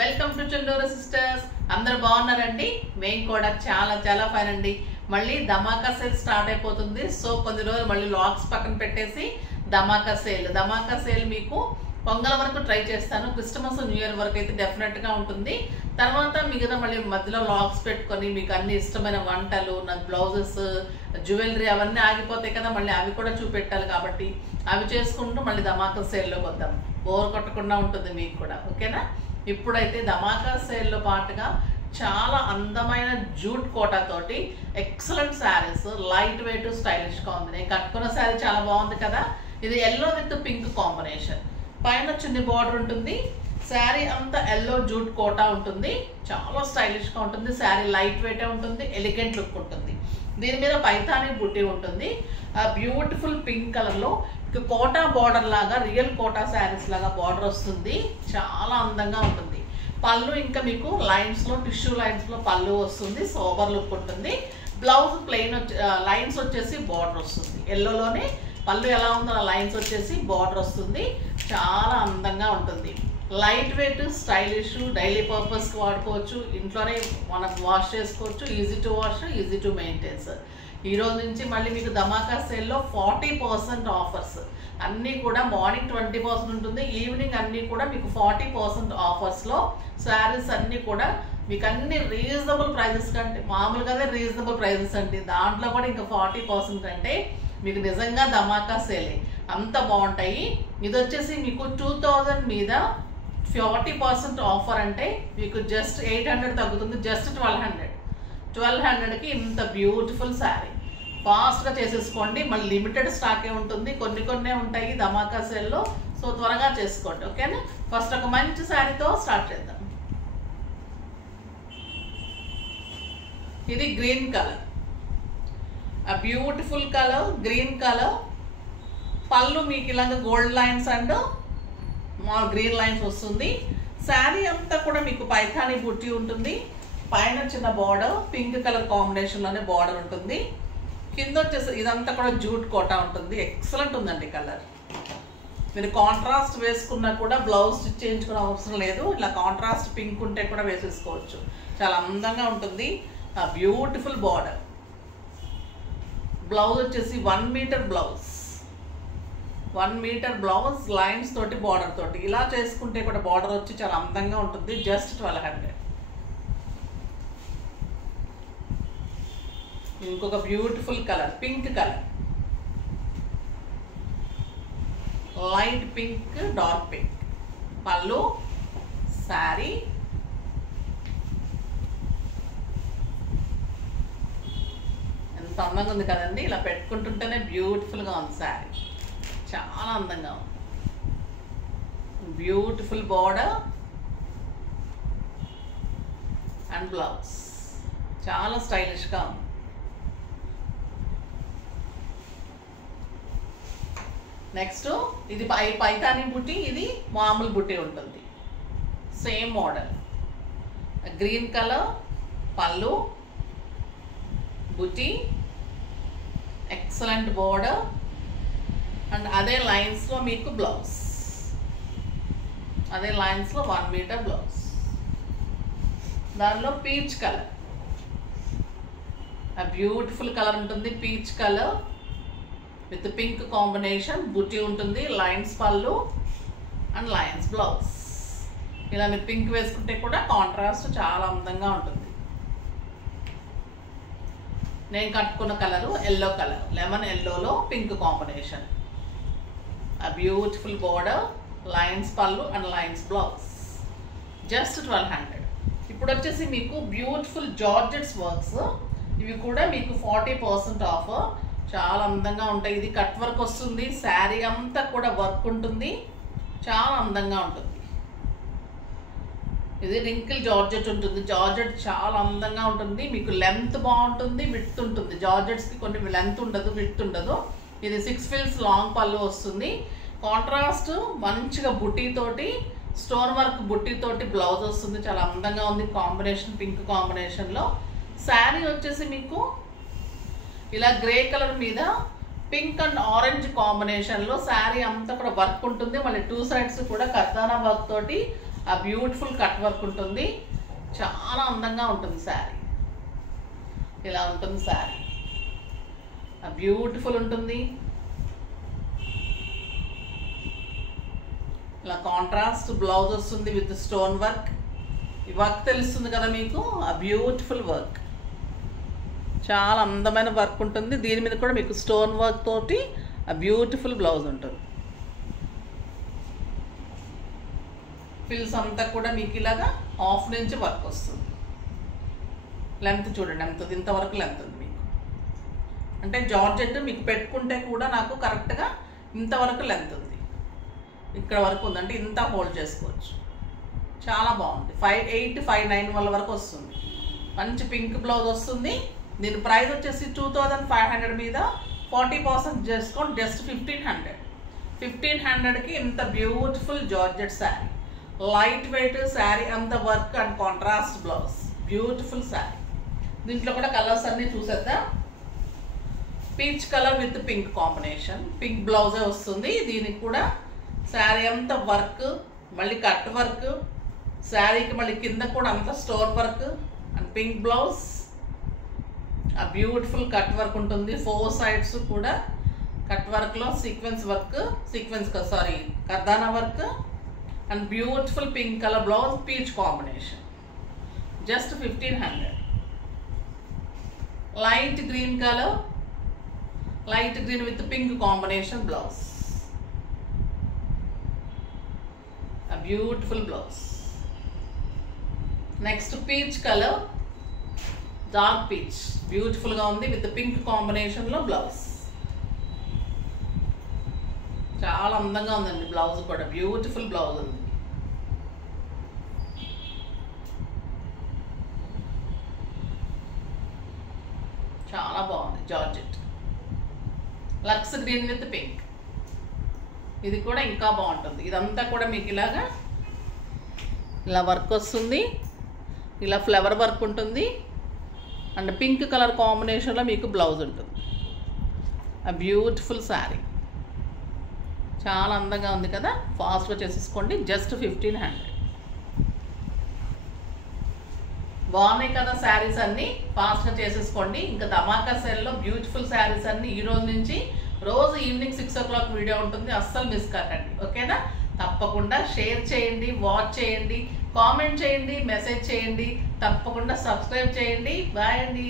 Welcome to చండోరా sisters. అందరు బాగున్నారండి? మేము కూడా చాలా చాలా ఫైన్ అండి. మళ్ళీ ధమాకా సేల్ స్టార్ట్ అయిపోతుంది. సో కొన్ని రోజులు మళ్ళీ లాగ్స్ పక్కన పెట్టేసి ధమాకా సేల్ మీకు పొంగల్ వరకు ట్రై చేస్తాను. క్రిస్టమస్ న్యూ ఇయర్ వరకు అయితే డెఫినెట్ గా ఉంటుంది. తర్వాత మిగతా మళ్ళీ మధ్యలో లాగ్స్ పెట్టుకొని మీకు అన్ని ఇష్టమైన వంటలు, నాకు బ్లౌజెస్, జ్యువెలరీ అవన్నీ ఆగిపోతాయి కదా, మళ్ళీ అవి కూడా చూపెట్టాలి. కాబట్టి అవి చేసుకుంటూ మళ్ళీ ధమాకా సేల్లోకి వద్దాం. బోర్ కొట్టకుండా ఉంటుంది మీకు కూడా, ఓకేనా? ఇప్పుడైతే ధమాకా సేల్లో పాటుగా చాలా అందమైన జూట్ కోటా తోటి excellent saris, light weight stylish గా ఉంది. నేను కట్టుకున్న శారీ చాలా బాగుంది కదా. ఇది ఎల్లో విత్ పింక్ కాంబినేషన్, పైన చిన్న బార్డర్ ఉంటుంది. శారీ అంతా ఎల్లో జూట్ కోటా ఉంటుంది, చాలా స్టైలిష్ గా ఉంటుంది. శారీ లైట్ వెయిట్ ఉంటుంది, ఎలిగెంట్ లుక్ ఉంటుంది. దీని మీద పైతానీ బుట్టి ఉంటుంది. ఆ బ్యూటిఫుల్ పింక్ కలర్ లో కోటా బార్డర్ లాగా, రియల్ కోటా శారీస్ లాగా బార్డర్ వస్తుంది. చాలా అందంగా ఉంటుంది. పళ్ళు ఇంకా మీకు లైన్స్ లో, టిష్యూ లైన్స్ లో పళ్ళు వస్తుంది. సోబర్ లుక్ ఉంటుంది. బ్లౌజ్ ప్లెయిన్ లైన్స్ వచ్చేసి బార్డర్ వస్తుంది. ఎల్లోలోనే పళ్ళు ఎలా ఉందో ఆ లైన్స్ వచ్చేసి బార్డర్ వస్తుంది. చాలా అందంగా ఉంటుంది. Light weight, stylish, daily purpose కి వాడుకోవచ్చు. ఇంట్లోనే మనం వాష్ చేసుకోవచ్చు. Easy to wash, easy to maintains. ఈ రోజు నుంచి మళ్ళీ మీకు ధమాకా సేల్లో 40% ఆఫర్స్ అన్నీ కూడా. మార్నింగ్ 20% ఉంటుంది, ఈవినింగ్ అన్నీ కూడా మీకు 40% ఆఫర్స్లో శారీస్ అన్నీ కూడా మీకు అన్ని రీజనబుల్ ప్రైజెస్ కంటే, మామూలుగానే రీజనబుల్ ప్రైజెస్ అండి. దాంట్లో కూడా ఇంకా 40% అంటే మీకు నిజంగా ధమాకా సేలే, అంత బాగుంటాయి. ఇది వచ్చేసి మీకు 2000 మీద 40% ఆఫర్ అంటే మీకు జస్ట్ 800 తగ్గుతుంది. జస్ట్ 1200కి ఇంత బ్యూటిఫుల్ శారీ. ఫాస్ట్గా చేసేసుకోండి. మళ్ళీ లిమిటెడ్ స్టాకే ఉంటుంది, కొన్ని ఉంటాయి ధమాకా సేల్లో. సో త్వరగా చేసుకోండి, ఓకేనా? ఫస్ట్ ఒక మంచి శారీతో స్టార్ట్ చేద్దాం. ఇది గ్రీన్ కలర్, ఆ బ్యూటిఫుల్ కలర్ గ్రీన్ కలర్. పళ్ళు మీకు ఇలాగ gold lines and green lines వస్తుంది. శారీ అంతా కూడా మీకు పైథానీ బుట్టి ఉంటుంది. పైన చిన్న బార్డర్ పింక్ కలర్ కాంబినేషన్ లోనే బార్డర్ ఉంటుంది. కింద వచ్చేసి ఇదంతా కూడా జూట్ కోటా ఉంటుంది. ఎక్సలెంట్ ఉందండి కలర్. మీరు కాంట్రాస్ట్ వేసుకున్నా కూడా బ్లౌజ్ స్టిచ్ చేయించుకునే అవసరం లేదు. ఇలా కాంట్రాస్ట్ పింక్ ఉంటే కూడా వేసేసుకోవచ్చు. చాలా అందంగా ఉంటుంది. ఆ బ్యూటిఫుల్ బార్డర్. బ్లౌజ్ వచ్చేసి 1 metre blouse, 1 metre blouse lines తోటి బార్డర్ తోటి. ఇలా చేసుకుంటే కూడా బార్డర్ వచ్చి చాలా అందంగా ఉంటుంది. జస్ట్ 1200. ఇంకొక beautiful colour pink colour, light pink, dark pink. పళ్ళు, శారీ ఎంత అందంగా ఉంది కదండి. ఇలా పెట్టుకుంటుంటేనే బ్యూటిఫుల్గా ఉంది శారీ. చాలా అందంగా ఉంది. బ్యూటిఫుల్ బార్డర్ అండ్ బ్లౌజ్ చాలా స్టైలిష్గా ఉంది. నెక్స్ట్ ఇది పైతానీ బుట్టి, ఇది మామూలు బుట్టి ఉంటుంది. సేమ్ మోడల్, గ్రీన్ కలర్ పళ్ళు, బుట్టి, ఎక్సలెంట్ బోర్డర్ అండ్ అదే లైన్స్లో మీకు బ్లౌజ్, అదే లైన్స్లో 1 మీటర్ బ్లౌజ్. దానిలో పీచ్ కలర్, ఆ బ్యూటిఫుల్ కలర్ ఉంటుంది. Peach colour with pink combination, బుట్టి ఉంటుంది, లైన్స్ పళ్ళు అండ్ లైన్స్ బ్లౌజ్. ఇలా మీరు పింక్ వేసుకుంటే కూడా కాంట్రాస్ట్ చాలా అందంగా ఉంటుంది. నేను కట్టుకున్న కలరు ఎల్లో కలర్, లెమన్ ఎల్లోలో పింక్ కాంబినేషన్. ఆ బ్యూటిఫుల్ బోర్డర్, లైన్స్ పళ్ళు అండ్ లైన్స్ బ్లౌజ్. జస్ట్ 1200. ఇప్పుడు వచ్చేసి మీకు బ్యూటిఫుల్ జార్జెట్స్ వర్క్స్. ఇవి కూడా మీకు 40% ఆఫర్. చాలా అందంగా ఉంటాయి. ఇది కట్ వర్క్ వస్తుంది. శారీ అంతా కూడా వర్క్ ఉంటుంది. చాలా అందంగా ఉంటుంది. ఇది రింకిల్ జార్జెట్ ఉంటుంది. జార్జెట్ చాలా అందంగా ఉంటుంది. మీకు లెంత్ బాగుంటుంది, విడ్త్ ఉంటుంది. జార్జెట్స్కి కొన్ని లెంత్ ఉండదు, విడ్త్ ఉండదు. ఇది 6 ఫిల్స్ లాంగ్ పళ్ళు వస్తుంది. కాంట్రాస్ట్ మంచిగా బుట్టీతోటి, స్టోన్ వర్క్ బుట్టీతోటి బ్లౌజ్ వస్తుంది. చాలా అందంగా ఉంది కాంబినేషన్, పింక్ కాంబినేషన్లో. శారీ వచ్చేసి మీకు ఇలా గ్రే కలర్ మీద పింక్ అండ్ ఆరెంజ్ కాంబినేషన్ లో శారీ అంతా కూడా వర్క్ ఉంటుంది. మళ్ళీ 2 సైడ్స్ కూడా కర్దానా వర్క్ తోటి ఆ బ్యూటిఫుల్ కట్ వర్క్ ఉంటుంది, చాలా అందంగా ఉంటుంది శారీ. ఇలా ఉంటుంది శారీ, ఆ బ్యూటిఫుల్ ఉంటుంది. ఇలా కాంట్రాస్ట్ బ్లౌజ్ వస్తుంది విత్ స్టోన్ వర్క్. ఈ వర్క్ తెలుస్తుంది కదా మీకు, ఆ బ్యూటిఫుల్ వర్క్, చాలా అందమైన వర్క్ ఉంటుంది. దీని మీద కూడా మీకు స్టోన్ వర్క్ తోటి ఆ బ్యూటిఫుల్ బ్లౌజ్ ఉంటుంది. ఫిల్స్ అంతా కూడా మీకు ఇలాగా హాఫ్ నుంచి వర్క్ వస్తుంది. లెంత్ చూడండి ఎంత, ఇంతవరకు లెంత్ ఉంది మీకు. అంటే జార్జెట్ మీకు పెట్టుకుంటే కూడా నాకు కరెక్ట్గా ఇంతవరకు లెంత్ ఉంది, ఇక్కడ వరకు ఉంది, అంటే ఇంత హోల్డ్ చేసుకోవచ్చు. చాలా బాగుంది. 5,800, 5,900 వరకు వస్తుంది. మంచి పింక్ బ్లౌజ్ వస్తుంది. దీని ప్రైస్ వచ్చేసి 2,500 మీద 40% డిస్కౌంట్, జస్ట్ 1,500. 1,500కి ఇంత beautiful georgette sari, light weight sari, అంత work and contrast blouse, beautiful sari. దీంట్లో కూడా కలర్స్ అన్నీ చూసేద్దాం. Peach colour with pink combination, pink బ్లౌజే వస్తుంది. దీనికి కూడా శారీ అంతా వర్క్, మళ్ళీ కట్ వర్క్, శారీకి మళ్ళీ కింద కూడా అంతా stone work and pink blouse, ఆ బ్యూటిఫుల్ కట్ వర్క్ ఉంటుంది. 4 సైడ్స్ కూడా కట్ వర్క్లో సీక్వెన్స్ వర్క్, కర్దానా work and beautiful pink colour blouse, peach combination, just 1,500. Light green colour, light green with pink combination blouse, a beautiful blouse. Next peach color, dark peach, beautiful ga undi with the pink combination lo blouse. Chaala andanga undandi blouse kuda, beautiful blouse undi. Chaala baagundi georgette, lux green with pink. ఇది కూడా ఇంకా బాగుంటుంది. ఇదంతా కూడా మీకు ఇలా work వస్తుంది, ఇలా ఫ్లవర్ వర్క్ ఉంటుంది అండ్ పింక్ కలర్ కాంబినేషన్లో మీకు బ్లౌజ్ ఉంటుంది. ఆ బ్యూటిఫుల్ శారీ చాలా అందంగా ఉంది కదా. ఫాస్ట్గా చేసేసుకోండి, జస్ట్ 1,500. బాగున్నాయి కదా శారీస్ అన్నీ, ఫాస్ట్గా చేసేసుకోండి. ఇంకా ధమాకా సేల్లో బ్యూటిఫుల్ శారీస్ అన్నీ ఈ రోజు నుంచి రోజు ఈవినింగ్ 6 o'clock వీడియో ఉంటుంది, అస్సలు మిస్ కాకండి. ఓకేనా? తప్పకుండా షేర్ చేయండి, వాచ్ చేయండి, కామెంట్ చేయండి, మెసేజ్ చేయండి, తప్పకుండా సబ్స్క్రైబ్ చేయండి. బాయ్ అండి.